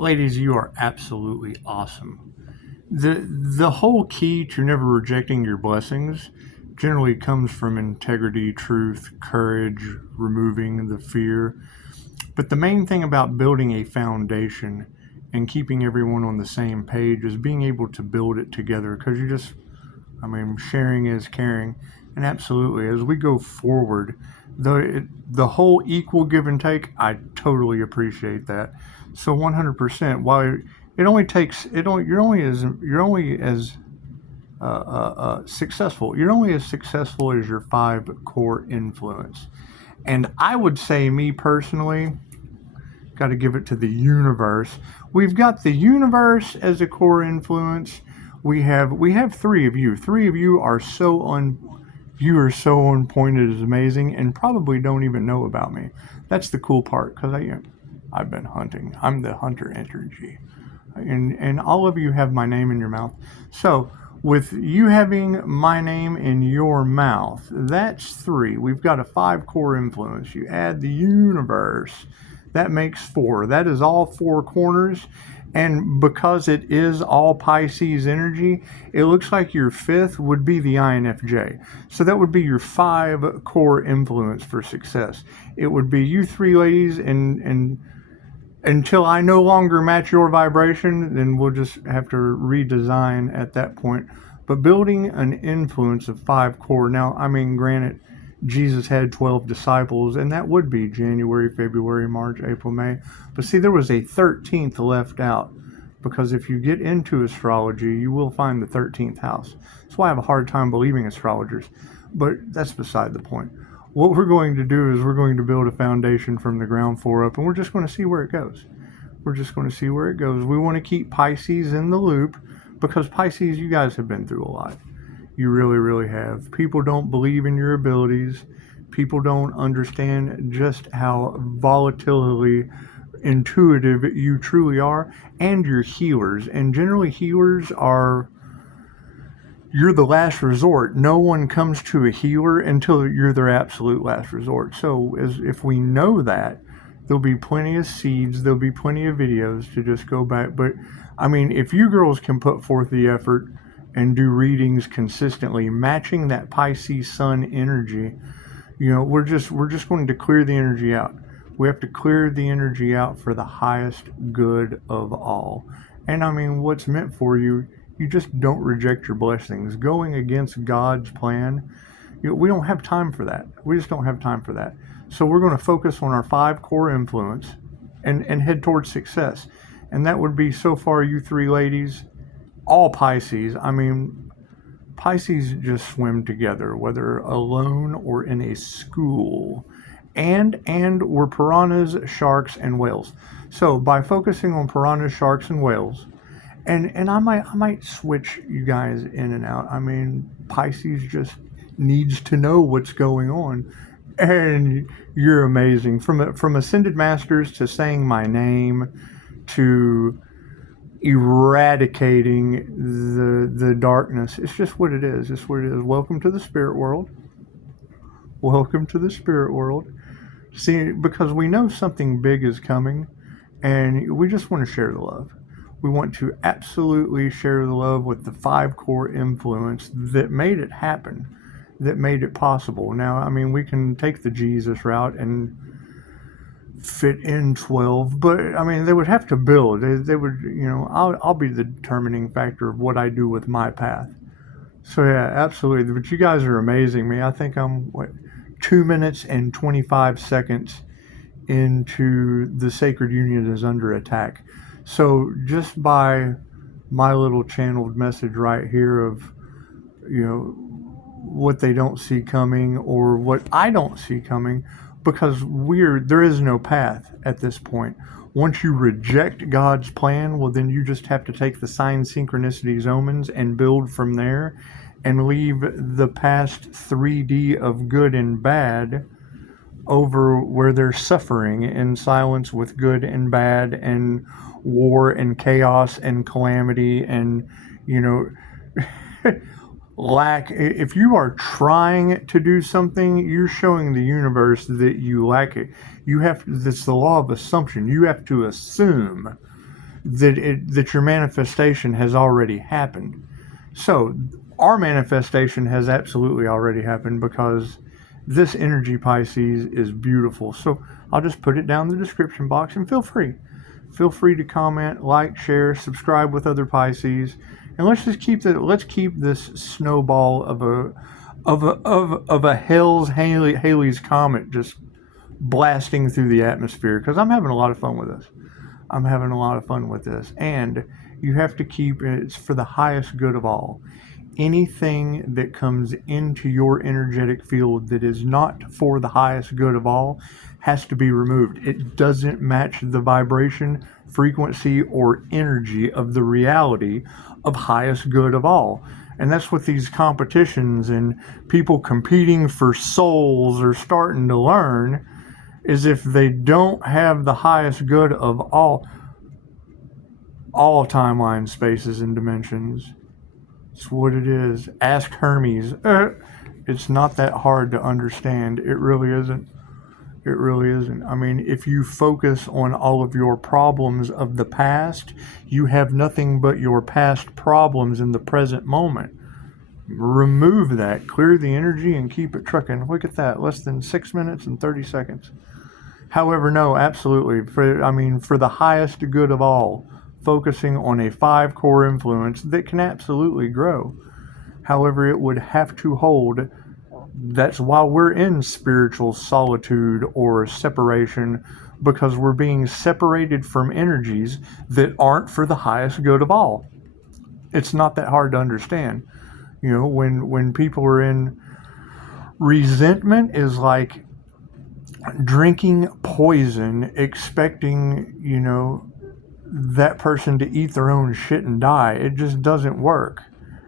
Ladies, you are absolutely awesome. The whole key to never rejecting your blessings generally comes from integrity, truth, courage, removing the fear. But the main thing about building a foundation and keeping everyone on the same page is being able to build it together, because sharing is caring. And absolutely, as we go forward, the whole equal give and take, I totally appreciate that. So 100%. While it only takes, you're only as successful. You're only as successful as your 5 core influence. And I would say, me personally, got to give it to the universe. We've got the universe as a core influence. We have 3 of you. 3 of you are you are so on point. It is amazing, and probably don't even know about me. That's the cool part, because I've been hunting. I'm the hunter energy, and all of you have my name in your mouth. So with you having my name in your mouth, that's 3. We've got a 5 core influence. You add the universe, that makes 4. That is all 4 corners. And because it is all Pisces energy, it looks like your 5th would be the INFJ. So that would be your 5 core influence for success. It would be you 3 ladies, and until I no longer match your vibration, then we'll just have to redesign at that point. But building an influence of 5 core. Now, granted, Jesus had 12 disciples, and that would be January, February, March, April, May. But see, there was a 13th left out, because if you get into astrology, you will find the 13th house. That's why I have a hard time believing astrologers. But that's beside the point. What we're going to do is we're going to build a foundation from the ground floor up, and we're just going to see where it goes. We're just going to see where it goes. We want to keep Pisces in the loop, because Pisces, you guys have been through a lot. You really, really have. People don't believe in your abilities. People don't understand just how volatilely intuitive you truly are, and you're healers. And generally, healers you're the last resort. No one comes to a healer until you're their absolute last resort. So if we know that, there'll be plenty of seeds, there'll be plenty of videos to just go back. But if you girls can put forth the effort and do readings consistently, matching that Pisces Sun energy, we're just going to clear the energy out. We have to clear the energy out for the highest good of all. And what's meant for you, you just don't reject your blessings. Going against God's plan, we don't have time for that. We just don't have time for that. So we're going to focus on our 5 core influence and head towards success. And that would be, so far, you 3 ladies, all Pisces. Pisces just swim together, whether alone or in a school. And we're piranhas, sharks, and whales. So by focusing on piranhas, sharks, and whales, and I might switch you guys in and out. Pisces just needs to know what's going on. And you're amazing. From Ascended Masters to saying my name to eradicating the darkness. It's just what it is. It's what it is. Welcome to the spirit world. Welcome to the spirit world. See, because we know something big is coming, and we just want to share the love. We want to absolutely share the love with the 5 core influence that made it happen, that made it possible. Now, we can take the Jesus route and fit in 12, but they would have to build. They would, I'll be the determining factor of what I do with my path. So yeah, absolutely. But you guys are amazing. I think I'm 2 minutes and 25 seconds into the Sacred Union is under attack. So just by my little channeled message right here of, what they don't see coming, or what I don't see coming, because there is no path at this point. Once you reject God's plan, well, then you just have to take the signs, synchronicities, omens, and build from there, and leave the past 3D of good and bad over where there's suffering in silence with good and bad, and war and chaos and calamity, and lack. If you are trying to do something, you're showing the universe that you lack it. That's the law of assumption. You have to assume that your manifestation has already happened. So our manifestation has absolutely already happened because this energy, Pisces, is beautiful. So I'll just put it down in the description box, and feel free. Feel free to comment, like, share, subscribe with other Pisces, and let's keep this snowball of a Halley's Comet just blasting through the atmosphere, because I'm having a lot of fun with this. I'm having a lot of fun with this. And you have to keep it's for the highest good of all. Anything that comes into your energetic field that is not for the highest good of all has to be removed. It doesn't match the vibration, frequency, or energy of the reality of highest good of all. And that's what these competitions and people competing for souls are starting to learn, is if they don't have the highest good of all timelines, spaces, and dimensions. It's what it is. Ask Hermes. It's not that hard to understand. It really isn't. It really isn't. I mean, if you focus on all of your problems of the past, you have nothing but your past problems in the present moment. Remove that, clear the energy, and keep it trucking. Look at that, less than 6 minutes and 30 seconds. However, no, absolutely. For the highest good of all, focusing on a 5 core influence that can absolutely grow. However, it would have to hold. That's why we're in spiritual solitude or separation, because we're being separated from energies that aren't for the highest good of all. It's not that hard to understand. You know, when people are in resentment, is like drinking poison, expecting, that person to eat their own shit and die. It just doesn't work.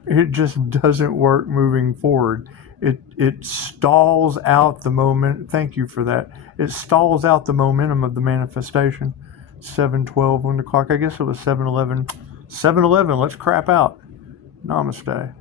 It just doesn't work moving forward. It stalls out the moment. Thank you for that. It stalls out the momentum of the manifestation. 7:12 on the clock. I guess it was 7:11. 7:11. Let's crap out. Namaste.